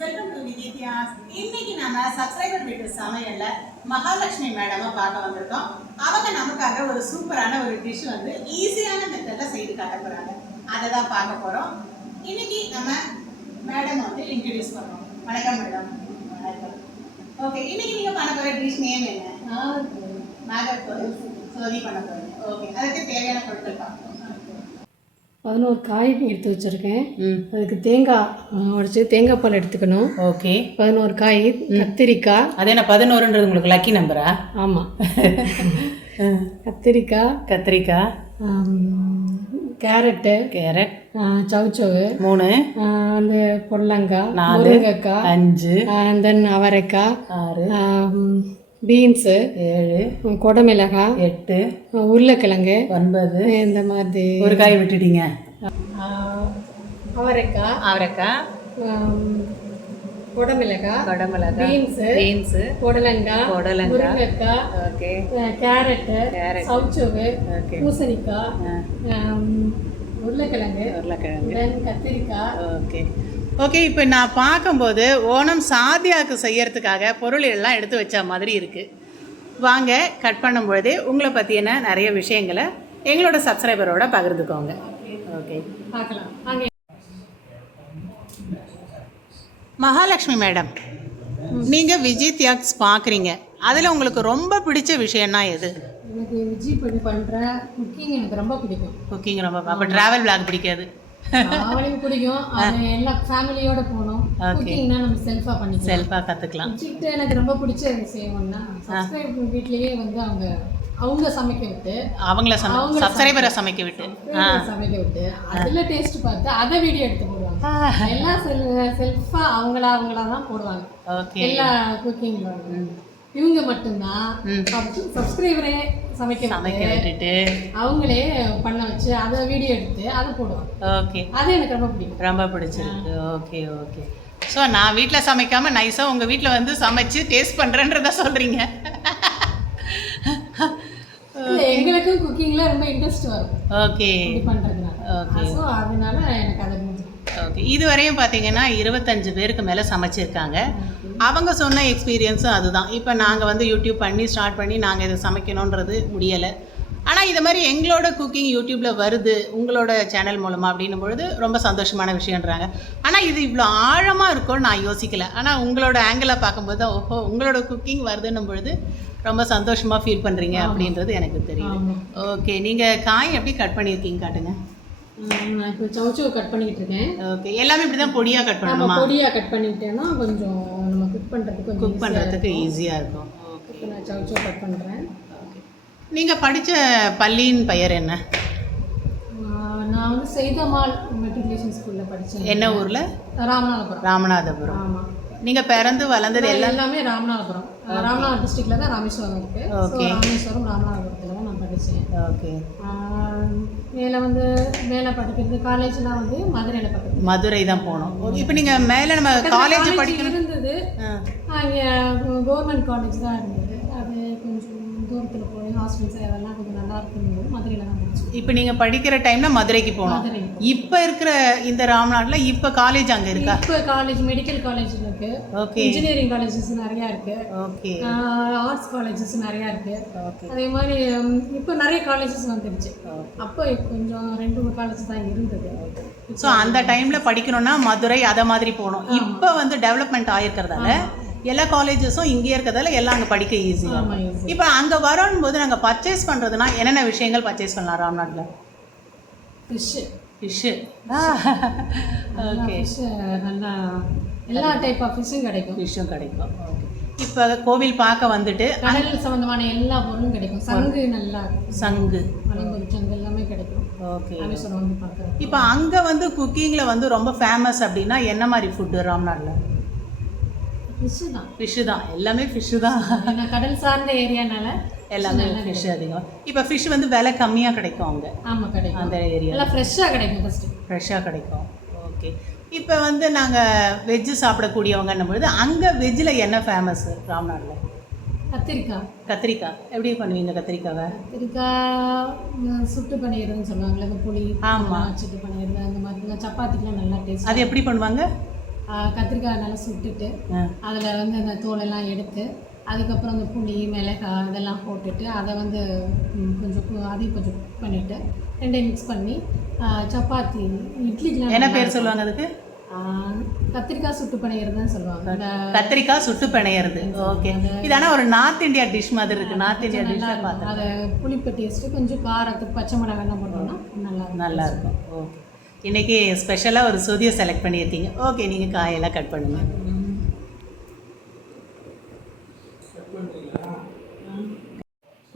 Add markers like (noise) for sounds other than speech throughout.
Welcome to விஜித்யாஸ் இன்னைக்கு நம்ம subscriber வீட்டு சமையல்ல மகாலட்சுமி மேடமை பார்க்க வந்திருக்கோம். அவங்க நமக்காக ஒரு சூப்பரான ஒரு டிஷ் வந்து ஈஸியான மெத்தட்ல செய்து காட்ட போறாங்க. அதை தான் பார்க்க போறோம். இன்னைக்கு நம்ம மேடம் வந்து இன்ட்ரடியூஸ் பண்றோம் வணக்கம் மேடம் வணக்கம். ஓகே இன்னைக்கு நீங்க பண்ண போற டிஷ் நேம் என்ன? நாகர்கோவில். சோதி பண்ண போறீங்க. ஓகே அதுக்கு தேவையான பொருட்கள் பார்ப்போம் பதினோரு காய் எடுத்து வச்சுருக்கேன். அதுக்கு தேங்காய் உடச்சி தேங்காய் பால் எடுத்துக்கணும். ஓகே. பதினோரு காய் கத்திரிக்காய். அது என்ன பதினோருன்றது உங்களுக்கு லக்கி நம்பரா ஆமாம் கத்திரிக்காய். கத்திரிக்காய். கேரட்டு. கேரட். சவுச்சவு. மூணு. ஆ, வந்து பொடலங்காய் நாலு. முருங்கைக்காய் அஞ்சு. தென் அவரைக்காய். ஆறு. பீன்ஸு ஏழு கொடமிளகாய் எட்டு உருளைக்கிழங்கு ஒன்பது. இந்த மாதிரி. ஒரு காய் விட்டுட்டீங்க. அவரைக்காய் அவரைக்காய் கொடமிளகாய் கொடமிளகாய் பீன்ஸு பீன்ஸு புடலங்காய் புடலங்காய். முருங்கைக்காய் ஓகே. Carrot carrot. சவுச்சோவு ஓகே. பூசணிக்காய் உருளைக்கிழங்கு உருளைக்கிழங்கு. கத்திரிக்காய் ஓகே. ஓகே இப்போ நான் பார்க்கும்போது ஓணம் சாதியாக்கு செய்யறதுக்காக பொருள் எல்லாம் எடுத்து வச்ச மாதிரி இருக்கு. வாங்க கட் பண்ணும்பொழுதே உங்களை பற்றின நிறைய விஷயங்களை எங்களோட சப்ஸ்கிரைபரோட பகிர்ந்துக்கோங்க. ஓகே பார்க்கலாம். மகாலட்சுமி மேடம் நீங்கள் விஜய் தியாக்ஸ் பார்க்குறீங்க. அதில் உங்களுக்கு ரொம்ப பிடிச்ச விஷயம்னா எது? எனக்கு விஜய் பண்ணி பண்ணுற குக்கிங் எனக்கு ரொம்ப பிடிக்கும். குக்கிங் ரொம்ப அப்போ ட்ராவல் vlog பிடிக்காது. அவளையும் பிடிக்கும். எல்லா ஃபேமிலியோட போகணும். குக்கிங்னா நம்ம செல்ஃபாக பண்ணிக்கலாம். செல்ஃபாக கற்றுக்கலாம் விஜய்கிட்ட எனக்கு ரொம்ப பிடிச்ச விஷயம்னா சப்ஸ்கிரைப் வீட்லேயே வந்து அவங்க அவங்க சமைக்க விட்டு அவங்கள சப்ஸ்கிரைபரை சமைக்க விட்டு சமைக்க விட்டு. அதுல டேஸ்ட் பார்த்து அதை வீடியோ எடுத்து போடுவாங்க. எல்லாம் செல் செல்ஃபா அவங்களா அவங்களா தான் போடுவாங்க. ஓகே. எல்லா குக்கிங் இவங்க மட்டும்தான் சப்ஸ்கிரைபரே சமைக்க சமைக்க விட்டு விட்டுட்டு. அவங்களே பண்ண வச்சு அதை வீடியோ எடுத்து அதை போடுவாங்க. ஓகே. அது எனக்கு ரொம்ப பிடிக்கும். ரொம்ப பிடிச்சிருக்கு. Okay okay. ஸோ நான் வீட்டில் சமைக்காம நைஸாக உங்கள் வீட்டில் வந்து சமைச்சு டேஸ்ட் பண்ணுறேன்றத சொல்கிறீங்க எங்களுக்கும் குக்கிங்ல ரொம்ப இன்ட்ரெஸ்ட் வரும். ஓகே. இது பண்றதுனால. ஓகே. ஸோ அதனால எனக்கு அதை ஓகே இதுவரையும் பார்த்தீங்கன்னா இருபத்தஞ்சு பேருக்கு மேலே சமைச்சிருக்காங்க. அவங்க சொன்ன எக்ஸ்பீரியன்ஸும் அதுதான். இப்போ நாங்கள் வந்து யூடியூப் பண்ணி ஸ்டார்ட் பண்ணி நாங்கள் இதை சமைக்கணுன்றது முடியலை. ஆனால் இது மாதிரி எங்களோட குக்கிங் யூடியூப்பில் வருது உங்களோட சேனல் மூலமாக அப்படின்னும் பொழுது ரொம்ப சந்தோஷமான விஷயன்றாங்க ஆனால் இது இவ்வளோ ஆழமாக இருக்கும்னு நான் யோசிக்கல. ஆனால் உங்களோட ஆங்கிளாக பார்க்கும்போது தான் ஓஹோ உங்களோட குக்கிங் வருதுன்னும் பொழுது ரொம்ப சந்தோஷமாக ஃபீல் பண்ணுறீங்க அப்படின்றது எனக்கு தெரியுது. ஆமா. ஓகே நீங்கள் காய் எப்படி கட் பண்ணியிருக்கீங்க காட்டுங்க. நான் இப்போ சவுச்சோ கட் பண்ணிக்கிட்டு இருக்கேன் ஓகே எல்லாமே இப்படி தான் பொடியாக கட் பண்ணணுமா? பொடியா கட் பண்ணிக்கிட்டேன்னா கொஞ்சம் நம்ம குக் பண்றதுக்கு கொஞ்சம் குக் பண்ணுறதுக்கு ஈஸியாக இருக்கும். ஓகே இப்போ நான் சவுச்சோ கட் பண்றேன். ஓகே நீங்கள் படித்த பள்ளியின் பெயர் என்ன? நான் வந்து செய்தமால் மெட்ரிகுலேஷன் ஸ்கூல்ல படிச்சேன். என்ன ஊரில்? ராமநாதபுரம். ராமநாதபுரம். ஆமா. நீங்கள் பிறந்து வளர்ந்தது எல்லாம்? எல்லாமே ராமநாதபுரம். ராமநாதபுரம் டிஸ்ட்ரிக்ட்ல தான் ராமேஸ்வரம் இருக்கு. So Okay. ராமேஸ்வரம் ராமநாதபுரத்துல தான் நான் படிச்சேன். ஓகே மேலே வந்து மேலே படிக்கிறது காலேஜ்லாம் வந்து மதுரையில் படிக்கிறது. மதுரை தான் போனோம் இப்போ நீங்கள் மேலே நம்ம காலேஜ் படிக்கணும். இருந்தது. அங்கே கவர்மெண்ட் காலேஜ் தான் இருந்தது. அது கொஞ்சம் தூரத்தில் போய் ஹாஸ்பிட்டல்ஸ் அதெல்லாம் கொஞ்சம் நல்லா இருக்கும்போது மதுரையில் தான் படித்தோம் இப்போ நீங்கள் படிக்கிற டைமில் மதுரைக்கு போகணும். இப்போ இருக்கிற இந்த ராம்நாட்டில் இப்போ காலேஜ் அங்கே இருக்கா? இப்போ காலேஜ் மெடிக்கல் காலேஜ் இருக்கு. ஓகே இன்ஜினியரிங் காலேஜஸ் நிறையா இருக்கு. ஓகே ஆர்ட்ஸ் காலேஜஸ் நிறையா இருக்கு. ஓகே அதே மாதிரி இப்போ நிறைய காலேஜஸ் வந்துடுச்சு அப்போ கொஞ்சம் ரெண்டு மூணு காலேஜ் தான் இருந்தது. ஸோ அந்த டைமில் படிக்கணும்னா மதுரை அதை மாதிரி போகணும். இப்போ வந்து டெவலப்மெண்ட் ஆகிருக்கிறதால எல்லா காலேஜஸும் இங்கேயே இருக்கிறதால எல்லாம் அங்கே படிக்க ஈஸியாக. இப்போ அங்கே வரும்போது நாங்கள் பர்ச்சேஸ் பண்ணுறதுனா என்னென்ன விஷயங்கள் பர்ச்சேஸ் பண்ணலாம் ராம்நாட்டில் ஃபிஷ்ஷு ஃபிஷ்ஷு ஓகே நல்லா எல்லா டைப் ஆஃப் ஃபிஷ்ஷும் கிடைக்கும். ஃபிஷ்ஷும் கிடைக்கும். ஓகே இப்போ கோவில் பார்க்க வந்துட்டு கடல் சம்பந்தமான எல்லா பொருளும் கிடைக்கும். சங்கு நல்லா சங்கு. சங்கு எல்லாமே கிடைக்கும். ஓகே வந்து பார்க்குறேன் இப்போ அங்கே வந்து குக்கிங்கில் வந்து ரொம்ப ஃபேமஸ் அப்படின்னா என்ன மாதிரி ஃபுட்டு ராம்நாட்டில் ஃபிஷ்ஷு தான். ஃபிஷ்ஷு தான். எல்லாமே ஃபிஷ்ஷு தான். கடல் சார்ந்த ஏரியானால எல்லாமே ஃபிஷ் அதிகம். இப்போ ஃபிஷ் வந்து விலை கம்மியாக கிடைக்கும் அங்கே. ஆமாம் கிடைக்கும். அந்த ஏரியா நல்லா ஃப்ரெஷ்ஷாக கிடைக்கும் ஃபஸ்ட்டு ஃப்ரெஷ்ஷாக கிடைக்கும். ஓகே இப்போ வந்து நாங்கள் வெஜ்ஜு சாப்பிடக்கூடியவங்கன்னும் பொழுது அங்கே வெஜ்ஜில் என்ன ஃபேமஸ் ராம்நாட்டில் கத்திரிக்காய் கத்திரிக்காய் எப்படி பண்ணுவீங்க கத்திரிக்காவை? கத்திரிக்காய் சுட்டு பன்னீர்னு சொல்லுவாங்கல்ல இந்த புளி ஆமா. வச்சுட்டு பன்னீர் அந்த மாதிரி சப்பாத்திக்கெலாம் நல்லா டேஸ்ட் அது எப்படி பண்ணுவாங்க? கத்திரிக்காய் நல்லா சுட்டுட்டு அதில் வந்து அந்த தோலெல்லாம் எடுத்து அதுக்கப்புறம் அந்த புளி மிளகாய் இதெல்லாம் போட்டுட்டு அதை வந்து கொஞ்சம் அதையும் கொஞ்சம் குக் பண்ணிவிட்டு ரெண்டையும் மிக்ஸ் பண்ணி சப்பாத்தி இட்லிக்கெலாம் என்ன பேர் சொல்லுவாங்க அதுக்கு? கத்திரிக்காய் சுட்டு பண்ணிடுறதுன்னு சொல்லுவாங்க. கத்திரிக்காய் சுட்டு பிணையிறது. ஓகே. இது ஆனால் ஒரு நார்த் இந்தியா டிஷ் மாதிரி இருக்கு. நார்த் இந்தியா நல்லா பார்த்தேன் அதை புளிப்பு டேஸ்ட்டு கொஞ்சம் காரத்துக்கு பச்சை மிளகாய்லாம் போட்டோம்னா நல்லா இருக்கும். நல்லா இருக்கும். ஓகே. இன்றைக்கி ஸ்பெஷலாக ஒரு சுதியை செலக்ட் பண்ணியிருக்கீங்க. ஓகே நீங்கள் காயெல்லாம் கட் பண்ணுங்கள்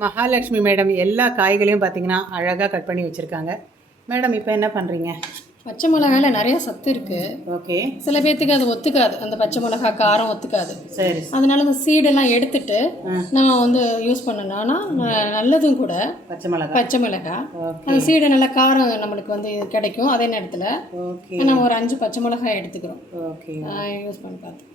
மகாலட்சுமி மேடம் எல்லா காய்களையும் பார்த்தீங்கன்னா அழகாக கட் பண்ணி வச்சுருக்காங்க. மேடம் இப்போ என்ன பண்ணுறீங்க பச்சை மிளகாயில நிறைய சத்து இருக்குது ஓகே. சில பேர்த்துக்கு அது ஒத்துக்காது. அந்த பச்சை மிளகா காரம் ஒத்துக்காது. சரி. அதனால அந்த சீடெல்லாம் எடுத்துட்டு நம்ம வந்து யூஸ் பண்ணோம்னா நல்லதும் கூட. பச்சை மிளகாய் பச்சை மிளகாய் அந்த சீடு நல்லா காரம் நம்மளுக்கு வந்து கிடைக்கும். அதே நேரத்தில் ஓகே. நம்ம ஒரு அஞ்சு பச்சை மிளகாய் எடுத்துக்கிறோம். ஓகே. யூஸ் பண்ணி பார்த்து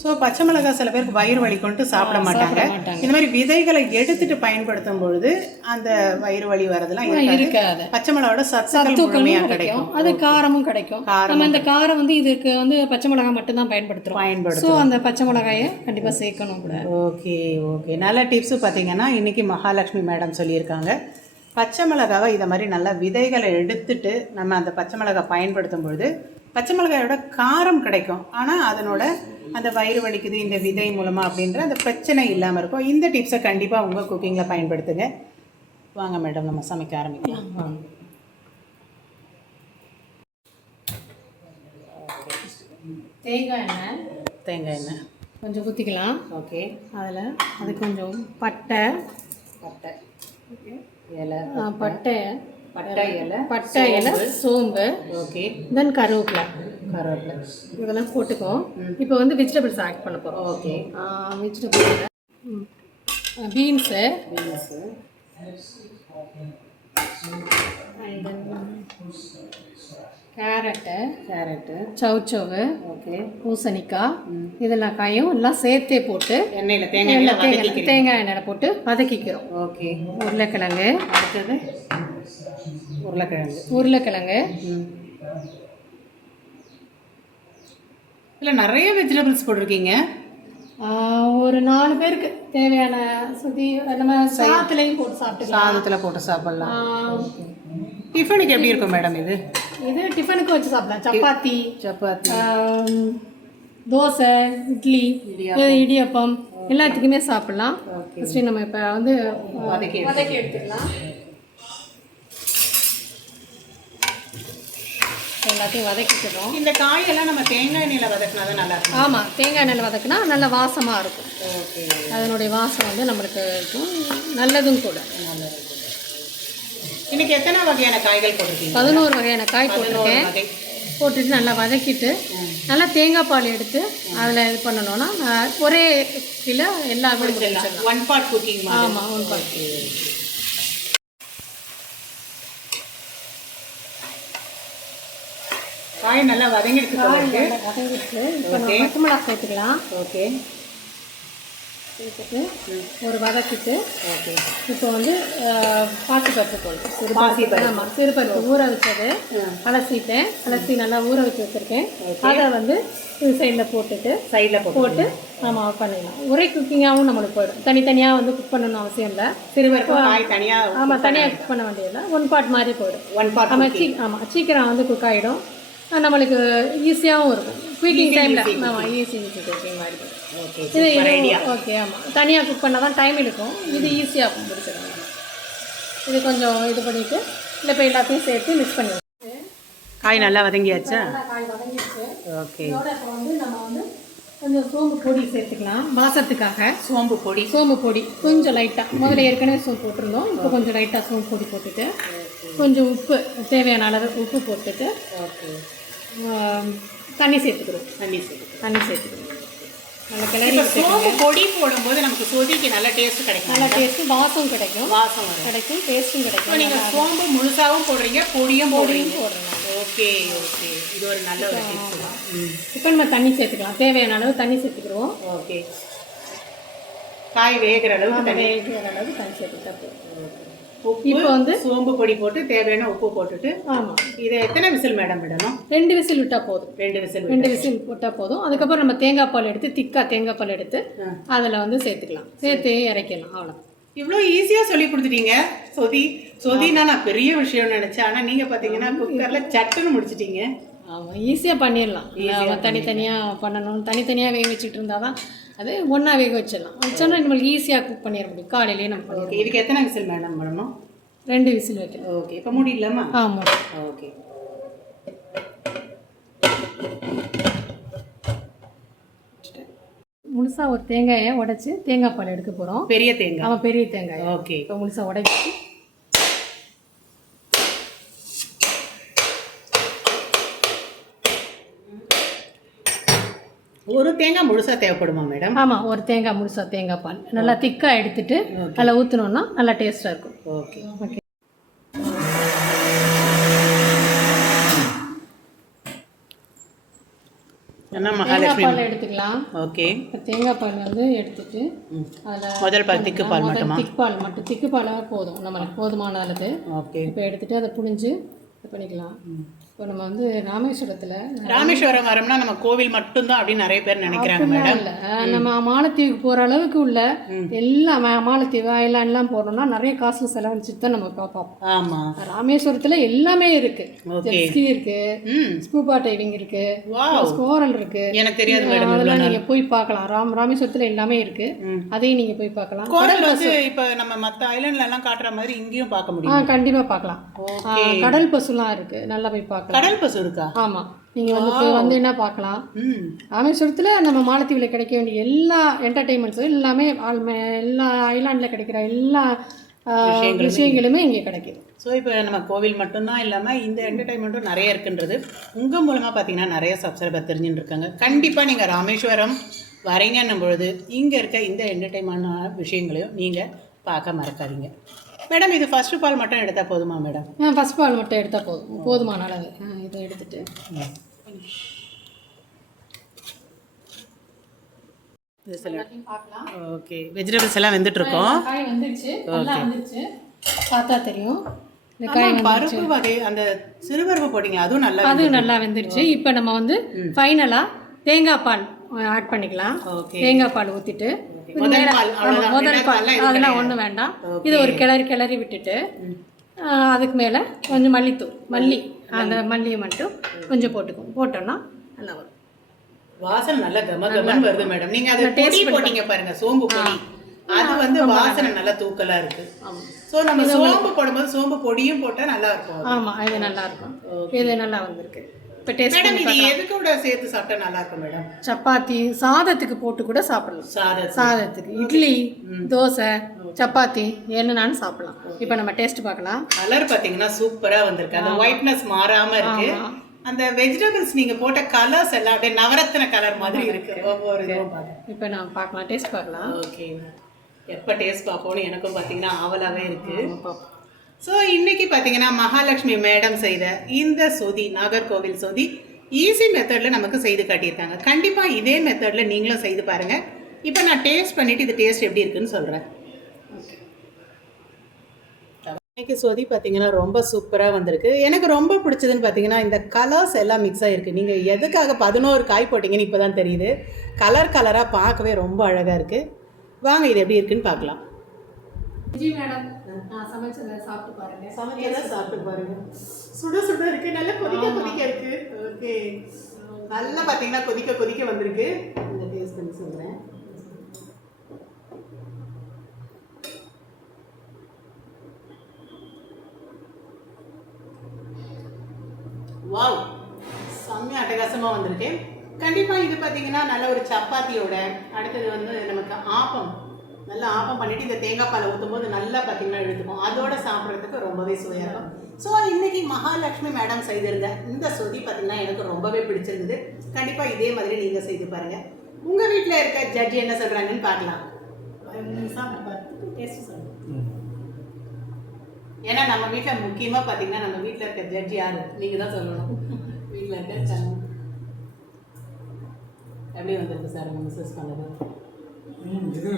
ஸோ பச்சை மிளகாய் சில பேருக்கு வயிறு வலி கொண்டு சாப்பிட மாட்டாங்க. இந்த மாதிரி விதைகளை எடுத்துட்டு பயன்படுத்தும் பொழுது அந்த வயிறு வலி வரதெல்லாம் இருக்காது. பச்சை மிளகாவோட சத்துக்கள் முழுமையாக கிடைக்கும். அது காரமும் கிடைக்கும். நம்ம இந்த காரம் வந்து இதுக்கு வந்து பச்சை மிளகாய் மட்டும்தான் பயன்படுத்துகிறோம் பயன்படுத்தும் ஸோ அந்த பச்சை மிளகாயை கண்டிப்பாக சேர்க்கணும் கூட. Okay okay. நல்ல டிப்ஸு பார்த்தீங்கன்னா இன்றைக்கி மகாலட்சுமி மேடம் சொல்லியிருக்காங்க. பச்சை மிளகாவை இதை மாதிரி நல்லா விதைகளை எடுத்துட்டு நம்ம அந்த பச்சை மிளகாய் பயன்படுத்தும் பொழுது பச்சை மிளகாயோட காரம் கிடைக்கும். ஆனால் அதனோட அந்த வயிறு வலிக்குது இந்த விதை மூலமாக அப்படின்ற அந்த பிரச்சனை இல்லாமல் இருக்கும். இந்த டிப்ஸை கண்டிப்பாக உங்கள் குக்கிங்கில் பயன்படுத்துங்க. வாங்க மேடம் நம்ம சமைக்க ஆரம்பிக்கலாம். வாங்க. தேங்காய் எண்ணெய். தேங்காய் எண்ணெய். கொஞ்சம் ஊற்றிக்கலாம் ஓகே. அதில் அது கொஞ்சம் பட்டை. பட்டை. இலை ஆ, பட்டை. பட்டை. இலை. பட்டை இலை சோம்பு. ஓகே. தென் கருவேப்பிலை. கருவேப்பிலை. இதெல்லாம் போட்டுக்கோ. இப்போ வந்து வெஜிடபிள்ஸ் ஆட் பண்ண போகிறோம் okay. Vegetable beans beans carrot. Carrot. Chow chow okay. பூசணிக்காய் இதெல்லாம் காயும் எல்லாம் சேர்த்தே போட்டு எண்ணெயில் தேங்காய் எண்ணெய் தேங்காய் எண்ணெயில் போட்டு வதக்கிக்கிறோம். ஓகே. உருளைக்கிழங்கு. அடுத்தது? உருளைக்கிழங்கு. உருளைக்கிழங்கு. இல்லை நிறைய வெஜிடபிள்ஸ் போட்டிருக்கீங்க. ஒரு நாலு பேருக்கு தேவையான சுத்தி நம்ம சாத்துலையும் போட்டு சாப்பிட்டுக்கலாம். சாதத்தில் போட்டு சாப்பிட்லாம். டிஃபனுக்கு எப்படி இருக்கும் மேடம் இது? இது டிஃபனுக்கு வச்சு சாப்பிடலாம். சப்பாத்தி சப்பாத்தி. தோசை இட்லி இடியப்பம். எல்லாத்துக்குமே சாப்பிடலாம். ஃபஸ்ட்டு நம்ம இப்போ வந்து வதக்கி வதக்கி எடுத்துக்கலாம். எல்லாத்தையும் வதக்கிக்கிறோம். இந்த காயெல்லாம் நம்ம தேங்காய் எண்ணெயில் வதக்கினா தான் நல்லா இருக்கும். ஆமாம் தேங்காய் எண்ணெயில் வதக்குனா நல்ல வாசமாக இருக்கும். ஓகே. அதனுடைய வாசம் வந்து நம்மளுக்கு இருக்கும். நல்லதும் கூட. இன்னைக்கு எத்தனை வகையான காய்கள் போட்டிருக்கீங்க? பதினோரு வகையான காய் போட்டிருக்கேன். போட்டுட்டு நல்லா வதக்கிட்டு நல்லா தேங்காய் பால் எடுத்து அதில் இது பண்ணணும்னா ஒரே கிலோ முடிச்சிடலாம் ஒன் பார்ட் குக்கிங் ஆமாம் ஒன் பால் காய் நல்லா வதங்கிடுச்சு. இப்போ நம்ம பச்சை மிளகா சேர்த்துக்கலாம். ஓகே சேர்த்துட்டு ஒரு வதக்கிட்டு ஓகே. இப்போ வந்து பாசிப்பருப்பு போடணும் பாசிப்பருப்பு. ஆமாம் சிறுபருப்பு. ஊற வச்சது. அலசிட்டேன். அலசி நல்லா ஊற வச்சு வச்சுருக்கேன். அதை வந்து சைடில் போட்டுட்டு சைடில் போட்டு நம்ம பண்ணிடலாம். ஒரே குக்கிங்காகவும் நம்மளுக்கு போயிடும். தனித்தனியாக வந்து குக் பண்ணணும் அவசியம் இல்லை. சிறுவருக்கும் காய் தனியாக ஆமாம் தனியாக குக் பண்ண வேண்டியதில்லை ஒன் பார்ட் மாதிரி போயிடும். ஒன் பார்ட் நம்ம சீ ஆமாம் சீக்கிரம் வந்து குக் ஆகிடும் நம்மளுக்கு ஈஸியாகவும் இருக்கும். குயிக்கிங் டைமில் ஆமாம் ஈஸி ஈஸி குக்கிங் மாதிரி இது இது ஓகே ஆமாம் தனியாக குக் பண்ணால் தான் டைம் எடுக்கும். இது ஈஸியாக முடிச்சிடும் இது கொஞ்சம் இது பண்ணிவிட்டு இல்லை இப்போ எல்லாத்தையும் சேர்த்து மிக்ஸ் பண்ணி காய் நல்லா வதங்கியாச்சா? காய் வதங்கிடுச்சு. ஓகே இதோட இப்போ வந்து நம்ம வந்து கொஞ்சம் சோம்பு பொடி சேர்த்துக்கலாம் வாசத்துக்காக. சோம்பு பொடி. சோம்பு பொடி கொஞ்சம் லைட்டாக முதல்ல ஏற்கனவே சோம்பு போட்டிருந்தோம் இப்போ கொஞ்சம் லைட்டாக சோம்பு பொடி போட்டுட்டு கொஞ்சம் உப்பு தேவையான அளவு உப்பு போட்டுட்டு தண்ணி சேர்த்துக்கிறோம். தண்ணி சேர்த்து தண்ணி சேர்த்துக்கிறோம். நல்லா கிளறி சோம்பு பொடி போடும்போது நமக்கு சொதிக்கு நல்ல டேஸ்ட் கிடைக்கும் நல்லா டேஸ்ட்டு வாசம் கிடைக்கும். வாசம் கிடைக்கும் டேஸ்ட்டும் கிடைக்கும். நீங்கள் சோம்பு முழுசாவும் போடுறீங்க பொடியும் போடுறீங்க. போடுறோம் ஓகே ஓகே. இது ஒரு நல்ல ஒரு டிப்ஸ் தான். இப்போ நம்ம தண்ணி சேர்த்துக்கலாம். தேவையான அளவு தண்ணி சேர்த்துக்கிறோம் ஓகே. காய் வேகிற தண்ணி. வேகிற அளவு தண்ணி சேர்த்துக்கிட்டா போதும். இப்போ வந்து சோம்பு பொடி போட்டு தேவையான உப்பு போட்டுட்டு ஆமாம் இதை எத்தனை விசில் மேடம் விடணும்? ரெண்டு விசில் விட்டால் போதும். ரெண்டு விசில் ரெண்டு விசில் போட்டால் போதும். அதுக்கப்புறம் நம்ம தேங்காய் பால் எடுத்து திக்கா தேங்காய் பால் எடுத்து. அதில் வந்து சேர்த்துக்கலாம். சேர்த்து இறக்கிடலாம் அவ்வளோ இவ்வளோ ஈஸியா சொல்லி கொடுத்துட்டீங்க சொதி. சொதினா நான் பெரிய விஷயம்னு நினைச்சேன். ஆனா நீங்க பாத்தீங்கன்னா குக்கர்ல சட்டுன்னு முடிச்சிட்டீங்க. ஆமாம் ஈஸியாக பண்ணிடலாம். தனித்தனியாக பண்ணணும். தனித்தனியாக வேக வச்சுட்டு இருந்தால் தான் அது ஒன்றா வேக வச்சிடலாம். வச்சோன்னா நம்மளுக்கு ஈஸியாக குக் பண்ணிட முடியும். காலையிலேயே நம்ம பண்ணிடலாம் ஓகே இதுக்கு எத்தனை விசில் மேடம் பண்ணணும் ரெண்டு விசில் வைக்கலாம் ஓகே இப்போ முடியலாமா ஆமாம் ஓகே முழுசாக ஒரு தேங்காயை உடைச்சி தேங்காய் பால் எடுக்க போகிறோம் பெரிய தேங்காய். அவன் பெரிய தேங்காய். ஓகே இப்போ முழுசாக உடைச்சி ஒரு தேங்காய் முழுசா தேவைப்படுமா மேடம்? ஆமாம் ஒரு தேங்காய் முழுசாக தேங்காய் பால். நல்லா திக்காக எடுத்துட்டு அதில் ஊற்றினோன்னா நல்லா டேஸ்ட்டாக இருக்கும். ஓகே ஓகே தேங்காய் பால் எடுத்துக்கலாம். ஓகே தேங்காய் பால் வந்து எடுத்துட்டு ம். அதில் முதல் பால் திக்கு பால் மட்டுமா? திக்கு பால் மட்டும். திக்கு பாலாக போதும். நம்மளுக்கு போதுமான அளவு ஓகே இப்போ எடுத்துட்டு அதை புழிஞ்சு இது பண்ணிக்கலாம். இப்போ நம்ம வந்து ராமேஸ்வரத்தில் ராமேஸ்வரம் வரோம்னா நம்ம கோவில் மட்டும்தான் அப்படின்னு நிறைய பேர் நினைக்கிறாங்க மேடம். இல்லை. நம்ம மாலத்தீவுக்கு போகிற அளவுக்கு உள்ள எல்லா மா- மாலத்தீவு ஐலாண்ட் எல்லாம் போனோம்னா நிறைய காசு செலவழிச்சிட்டு தான் நம்ம பார்ப்போம். ஆமா. ராமேஸ்வரத்தில் எல்லாமே இருக்கு. ஜெட்ஸ்கி இருக்கு. ஸ்கூபா டைவிங் இருக்கு. வாவ் ஸ்கோரல் இருக்கு. எனக்கு தெரியாது மேடம் அதெல்லாம் நீங்க போய் பார்க்கலாம். ராம் ராமேஸ்வரத்தில் எல்லாமே இருக்கு. அதையும் நீங்க போய் பார்க்கலாம். கோரல் வந்து இப்ப நம்ம மத்த ஐலாண்ட்ல எல்லாம் காட்டுற மாதிரி இங்கேயும் பார்க்க ஆ முடியும்? கண்டிப்பா பார்க்கலாம். கடல் பசுலாம் இருக்கு. நல்லா போய் பார்க்கலாம். கடல் பசு இருக்கா? ஆமா. நீங்க வந்து போய் வந்து என்ன பார்க்கலாம்? ராமேஸ்வரத்தில் நம்ம மாலத்தீவில் கிடைக்க வேண்டிய எல்லா என்டர்டெயின்மெண்ட்ஸும் எல்லாமே ஆல் மே- எல்லா ஐலாண்டில் கிடைக்கிற எல்லா விஷயங்களுமே இங்கே. கிடைக்குது. ஸோ இப்போ நம்ம கோவில் மட்டும்தான் இல்லாமல் இந்த என்டர்டைன்மெண்ட்டும் நிறைய இருக்குன்றது உங்கள் மூலமாக பார்த்தீங்கன்னா நிறைய சப்ஸ்கிரைபர் தெரிஞ்சுட்டு இருக்காங்க கண்டிப்பாக நீங்கள் ராமேஸ்வரம் வரீங்கன்னும் பொழுது இங்கே இருக்க இந்த என்டர்டைன்மெண்ட் விஷயங்களையும் நீங்கள் பார்க்க மறக்காதீங்க. மேடம் இது ஃபர்ஸ்ட் பால் மட்டும் எடுத்தால் போதுமா மேடம்? ஆ ஃபஸ்ட் பால் மட்டும் எடுத்தால் போதும் போதுமான அளவு. ஆ, இதை எடுத்துட்டு. பார்க்கலாம். ஓகே. வெஜிடபிள்ஸ் எல்லாம் வெந்துட்டு இருக்கோம் காய் வந்துருச்சு. நல்லா வந்துருச்சு. பார்த்தா தெரியும். இந்த காய் பருப்பு வகை அந்த சிறுபருப்பு போட்டீங்க அதுவும் நல்லா அது நல்லா வெந்துருச்சு. இப்போ நம்ம வந்து ஃபைனலாக தேங்காய் பால் ஆட் பண்ணிக்கலாம். ஓகே. தேங்காய் பால் ஊற்றிட்டு முதல் பால் அதெல்லாம் ஒன்றும் வேண்டாம். இது ஒரு கிளறி கிளறி விட்டுட்டு அதுக்கு மேலே கொஞ்சம் மல்லித்தூள் மல்லி அந்த மல்லியை மட்டும் கொஞ்சம் போட்டுக்குவோம் போட்டோம்னா நல்லா வரும். வாசனை நல்லா கம கமன்னு வருது மேடம். நீங்க அதை பொடி போட்டீங்க பாருங்க சோம்பு பொடி. அது வந்து வாசனை நல்லா. தூக்கலா இருக்கு. சோ நம்ம சோம்பு போடும்போது சோம்பு பொடியும் போட்டா நல்லா இருக்கும். ஆமாம் இது நல்லா இருக்கும். இது நல்லா வந்திருக்கு. இப்போ டேஸ்ட் மேடம் இது எது கூட சேர்த்து சாப்பிட்டா நல்லா இருக்கும் மேடம்? சப்பாத்தி சாதத்துக்கு போட்டு கூட சாப்பிடலாம். சாதம் சாதத்துக்கு. இட்லி தோசை சப்பாத்தி என்னன்னாலும் சாப்பிடலாம். இப்போ நம்ம டேஸ்ட் பார்க்கலாம். கலர் பாத்தீங்கன்னா சூப்பரா வந்திருக்கு. அந்த ஒயிட்னஸ் மாறாம இருக்கு. அந்த வெஜிடபிள்ஸ் நீங்க போட்ட கலர்ஸ் எல்லாம் அப்படியே நவரத்தின கலர் மாதிரி இருக்கு. ஒவ்வொரு இதுவும் இப்போ நம்ம பார்க்கலாம். டேஸ்ட் பார்க்கலாம். ஓகே எப்போ டேஸ்ட் பார்ப்போம்னு எனக்கும் பார்த்தீங்கன்னா ஆவலாகவே இருக்கு. ஸோ இன்னைக்கு பார்த்தீங்கன்னா மகாலட்சுமி மேடம் செய்த இந்த சொதி நாகர்கோவில் சொதி ஈஸி மெத்தடில் நமக்கு செய்து காட்டியிருக்காங்க. கண்டிப்பாக இதே மெத்தடில் நீங்களும் செய்து பாருங்கள் இப்போ நான் டேஸ்ட் பண்ணிவிட்டு இது டேஸ்ட் எப்படி இருக்குன்னு சொல்கிறேன் இன்னைக்கு சொதி பார்த்தீங்கன்னா ரொம்ப சூப்பராக வந்திருக்கு. எனக்கு ரொம்ப பிடிச்சதுன்னு பார்த்தீங்கன்னா இந்த கலர்ஸ் எல்லாம் மிக்ஸ் ஆகிருக்கு நீங்கள் எதுக்காக பதினோரு காய் போட்டிங்கன்னு இப்போ தான் தெரியுது கலர் கலராக பார்க்கவே ரொம்ப அழகாக இருக்குது வாங்க இது எப்படி இருக்குன்னு பார்க்கலாம். மேடம் நான் சமைச்சதை சாப்பிட்டு பாருங்க. சமைக்கிறதா சாப்பிட்டு பாருங்க. சுட சுட இருக்கு நல்லா கொதிக்க கொதிக்க இருக்கு. ஓகே. நல்லா பார்த்தீங்கன்னா கொதிக்க கொதிக்க வந்திருக்கு. இந்த டேஸ்ட் பண்ணி சொல்கிறேன் வாவ் செம்ம அட்டகாசமாக வந்திருக்கு. கண்டிப்பாக இது பார்த்தீங்கன்னா நல்ல ஒரு சப்பாத்தியோட அடுத்தது வந்து நமக்கு ஆப்பம். நல்லா ஆப்பம் பண்ணிட்டு இந்த தேங்காய் பாலை ஊற்றும் போது நல்லா பார்த்தீங்கன்னா இழுத்துக்கும். அதோட சாப்பிட்றதுக்கு ரொம்பவே சுவையாக இருக்கும். ஸோ இன்னைக்கு மகாலட்சுமி மேடம் செய்திருந்த இந்த சொதி பார்த்தீங்கன்னா எனக்கு ரொம்பவே பிடிச்சிருந்தது. கண்டிப்பாக இதே மாதிரி நீங்கள் செய்து பாருங்கள் உங்கள் வீட்டில் இருக்க ஜட்ஜி என்ன சொல்கிறாங்கன்னு பார்க்கலாம். ஏன்னா நம்ம வீட்டில் முக்கியமாக பார்த்தீங்கன்னா நம்ம வீட்டில் இருக்க ஜட்ஜி யாரு? நீங்கள் தான் சொல்லணும். வீட்டில் இருக்க எப்படி வந்திருக்கு சார் உங்கள் மிஸ்ஸஸ் பண்ணது? Mm, இது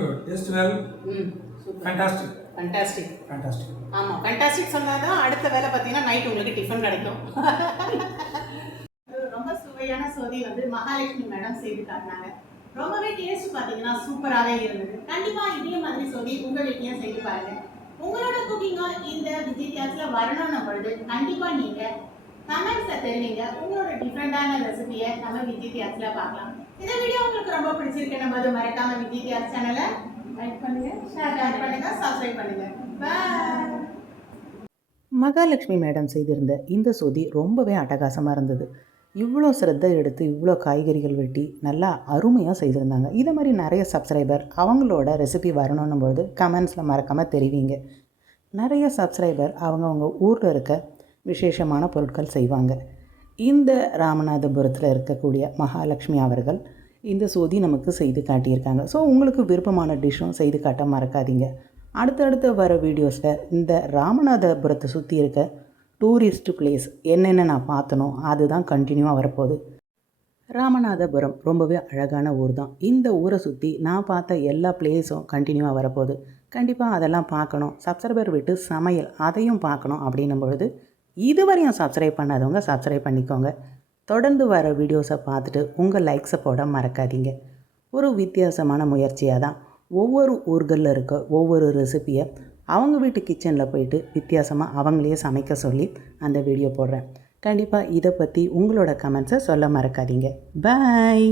ம் சூப்பர். Fantastic. ஃபண்டாஸ்டிக் ஃபேண்டாஸ்டிக் ஆமாம் ஃபண்டாஸ்டிக் சொன்னால் தான் அடுத்த வேலை பார்த்தீங்கன்னா நைட் உங்களுக்கு டிஃபன் கிடைக்கும். (laughs) ரொம்ப சுவையான சோதி வந்து மகாலட்சுமி மேடம் செய்து காட்டினாங்க ரொம்பவே டேஸ்ட் பார்த்தீங்கன்னா சூப்பராகவே இருந்தது. கண்டிப்பாக இதே மாதிரி சோதி உங்கள் வீட்லையும் செய்து பாருங்க. உங்களோட குக்கிங்கும் இந்த விஜய் கிளாஸில் வரணும்னு பொழுது கண்டிப்பாக நீங்கள் கமெண்ட்ஸை தெரிவிங்க. உங்களோட டிஃப்ரெண்டான ரெசிபியை நம்ம விஜய் கிளாஸில் பார்க்கலாம். இந்த வீடியோ உங்களுக்கு ரொம்ப பிடிச்சிருக்கு நம்ம அது மறக்காம விஜய் சேனலை லைக் பண்ணுங்க ஷேர் பண்ணுங்க சப்ஸ்கிரைப் பண்ணுங்க. பாய் மகாலட்சுமி மேடம் செய்திருந்த இந்த சுதி ரொம்பவே அட்டகாசமாக இருந்தது. இவ்வளோ சிரத்தை எடுத்து இவ்வளோ காய்கறிகள் வெட்டி நல்லா அருமையாக செய்திருந்தாங்க. இதை மாதிரி நிறைய சப்ஸ்கிரைபர் அவங்களோட ரெசிபி வரணுன்னும் கமெண்ட்ஸில் மறக்காமல் தெரிவிங்க. நிறைய சப்ஸ்கிரைபர் அவங்கவுங்க ஊரில் இருக்க விசேஷமான பொருட்கள் செய்வாங்க. இந்த ராமநாதபுரத்தில் இருக்கக்கூடிய மகாலட்சுமி அவர்கள் இந்த சோதி நமக்கு செய்து காட்டியிருக்காங்க. ஸோ உங்களுக்கு விருப்பமான டிஷ்ஷும் செய்து காட்ட மறக்காதீங்க. அடுத்தடுத்து வர வீடியோஸில் இந்த ராமநாதபுரத்தை சுற்றி இருக்க டூரிஸ்ட் பிளேஸ் என்னென்ன நான் பார்த்தனோ அதுதான் கண்டினியூவாக வரப்போகுது. ராமநாதபுரம் ரொம்பவே அழகான ஊர் தான். இந்த ஊரை சுற்றி நான் பார்த்த எல்லா பிளேஸும் கண்டினியூவாக வரப்போகுது. கண்டிப்பாக அதெல்லாம் பார்க்கணும். சப்ஸ்கிரைபர் விட்டு சமையல் அதையும் பார்க்கணும் அப்படின்னும் பொழுது இதுவரையும் சப்ஸ்கிரைப் பண்ணாதவங்க சப்ஸ்கிரைப் பண்ணிக்கோங்க. தொடர்ந்து வர வீடியோஸை பார்த்துட்டு உங்கள் லைக்ஸை போட மறக்காதீங்க. ஒரு வித்தியாசமான முயற்சியாக தான் ஒவ்வொரு ஊர்களில் இருக்க ஒவ்வொரு ரெசிப்பியை அவங்க வீட்டு கிச்சனில் போயிட்டு வித்தியாசமாக அவங்களே சமைக்க சொல்லி அந்த வீடியோ போடுறேன். கண்டிப்பாக இதை பற்றி உங்களோட கமெண்ட்ஸை சொல்ல மறக்காதீங்க. பாய்